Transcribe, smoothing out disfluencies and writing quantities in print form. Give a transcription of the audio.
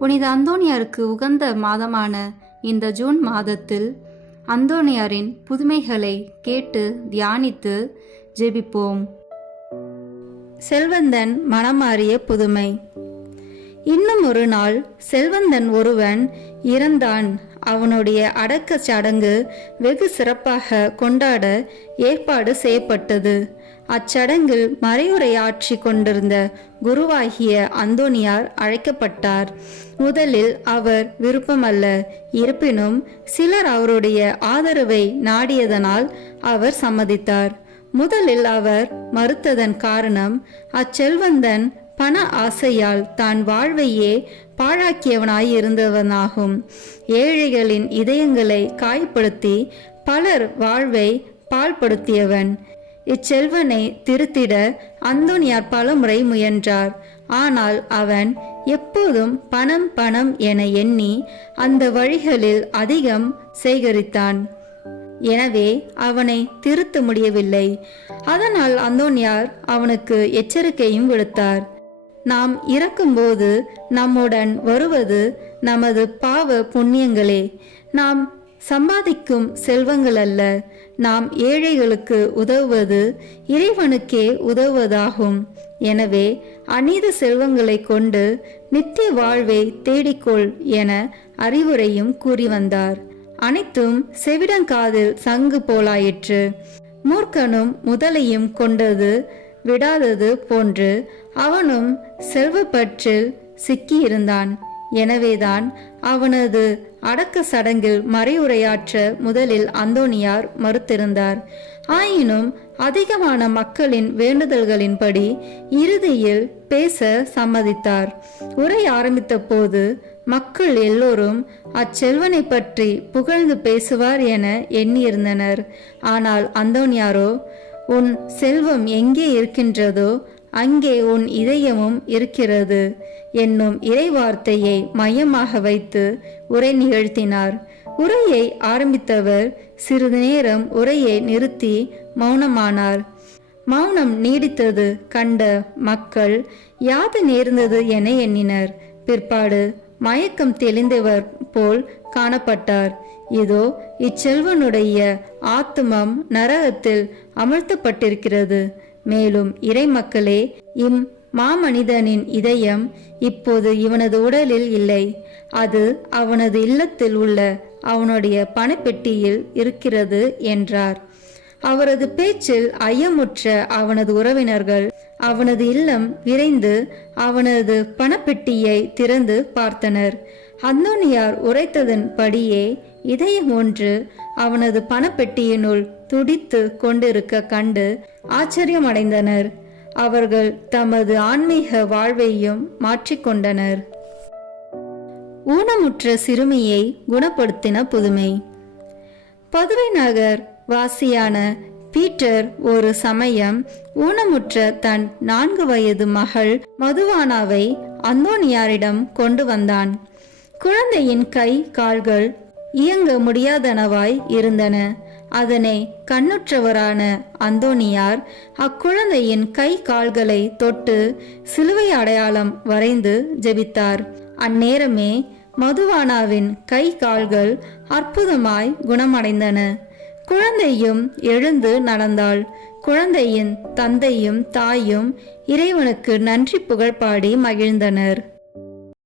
புனித அந்தோணியாருக்கு உகந்த மாதமான இந்த ஜூன் மாதத்தில் அந்தோணியாரின் புதுமைகளை கேட்டு தியானித்து ஜெபிப்போம். செல்வந்தன் மனமாறிய புதுமை. இன்னும் ஒரு நாள் செல்வந்தன் ஒருவன் இறந்தான். அவனுடைய அடக்க சடங்கு வெகு சிறப்பாக கொண்டாட ஏற்பாடு செய்யப்பட்டது. அச்சடங்கில் மறையுரையாற்றி கொண்டிருந்த குருவாகிய அந்தோணியார் அழைக்கப்பட்டார். முதலில் அவர் விருப்பமல்ல, இருப்பினும் சிலர் அவருடைய ஆதரவை நாடியதனால் அவர் சம்மதித்தார். முதலில் அவர் மறுத்ததன் காரணம் அச்செல்வந்தன் பண ஆசையால் தான் வாழ்வையே பாழாக்கியவனாயிருந்தவனாகும். ஏழைகளின் இதயங்களை காயப்படுத்தி பலர் வாழ்வை பாழ்படுத்தியவன். இச்செல்வனை திருத்திட அந்தோணியார் பலமுறை முயன்றார். ஆனால் அவன் எப்போதும் பணம் பணம் என எண்ணி அந்த வழிகளில் அதிகம் சேகரித்தான். எனவே அவனை திருத்த முடியவில்லை. அதனால் அந்தோணியார் அவனுக்கு எச்சரிக்கையும் விடுத்தார். நாம் இறக்கும்போது நம்முடன் வருவது நமது பாவ புண்ணியங்களே, நாம் சம்பாதிக்கும் செல்வங்கள் அல்ல. நாம் ஏழைகளுக்கு உதவுவது இறைவனுக்கே உதவுவதாகும். எனவே அநீத செல்வங்களை கொண்டு நித்திய வாழ்வை தேடிக்கொள் என அறிவுரையும் கூறி வந்தார். அனைத்தும் செவிடங்காதில் சங்கு போலாயிற்று. மூர்க்கனும் முதலையும் கொண்டது விடாதது போன்று அவனும் செல்வப்பற்றில் சிக்கியிருந்தான். எனவேதான் அவனது அடக்க சடங்கில் மறையுரையாற்ற முதலில் அந்தோணியார் மறுத்திருந்தார். ஆயினும் அதிகமான மக்களின் வேண்டுதல்களின்படி இறுதியில் பேச சம்மதித்தார். உரை ஆரம்பித்த போது மக்கள் எல்லோரும் அச்செல்வனை பற்றி புகழ்ந்து பேசுவார் என எண்ணியிருந்தனர். ஆனால் அந்தோணியாரோ, உன் செல்வம் எங்கே இருக்கின்றதோ அங்கே உன் இதயமும் இருக்கிறது என்னும் இறைவார்த்தையை மையமாக வைத்து உரை நிகழ்த்தினார். உரையை ஆரம்பித்தவர் சிறிது நேரம் உரையை நிறுத்தி மௌனமானார். மௌனம் நீடித்தது கண்ட மக்கள் யாது நேர்ந்தது என எண்ணினர். பிற்பாடு மயக்கம் தெளிந்தவர் போல் காணப்பட்டார். இதோ இச்செல்வனுடைய ஆத்துமம் நரகத்தில் அமர்த்தப்பட்டிருக்கிறது. மேலும் இறை மக்களே, மாமனிதனின் இதயம் இப்போது இவனது உடலில் இல்லை, அது அவனது இல்லத்தில் உள்ள அவனுடைய பணப்பெட்டியில் இருக்கிறது என்றார். அவரது பேச்சில் ஐயமுற்ற அவனது உறவினர்கள் அவனது இல்லம் விரைந்து அவனது பணப்பெட்டியை திறந்து பார்த்தனர். அந்தோணியார் உரைத்ததன் படியே இதயம் ஒன்று அவனது பணப்பெட்டியினுள் துடித்து கொண்டிருக்க கண்டு ஆச்சரியமடைந்தனர். அவர்கள் தமது ஆன்மீக வாழ்வையும் மாற்றிக்கொண்டனர். ஊனமுற்ற சிறுமியை குணப்படுத்தின புதுமை. பதுவை நகர் வாசியான பீட்டர் ஒரு சமயம் ஊனமுற்ற தன் 4 வயது மகள் மதுவானாவை அந்தோணியாரிடம் கொண்டு வந்தான். குழந்தையின் கை கால்கள் இயங்க முடியாதனவாய் இருந்தன. அதனை கண்ணுற்றவரான அந்தோணியார் அக்குழந்தையின் கை கால்களை தொட்டு சிலுவை அடையாளம் வரைந்து ஜெபித்தார். அந்நேரமே மதுவானாவின் கை கால்கள் அற்புதமாய் குணமடைந்தன. குழந்தையும் எழுந்து நடந்தாள். குழந்தையின் தந்தையும் தாயும் இறைவனுக்கு நன்றி புகழ் பாடி மகிழ்ந்தனர்.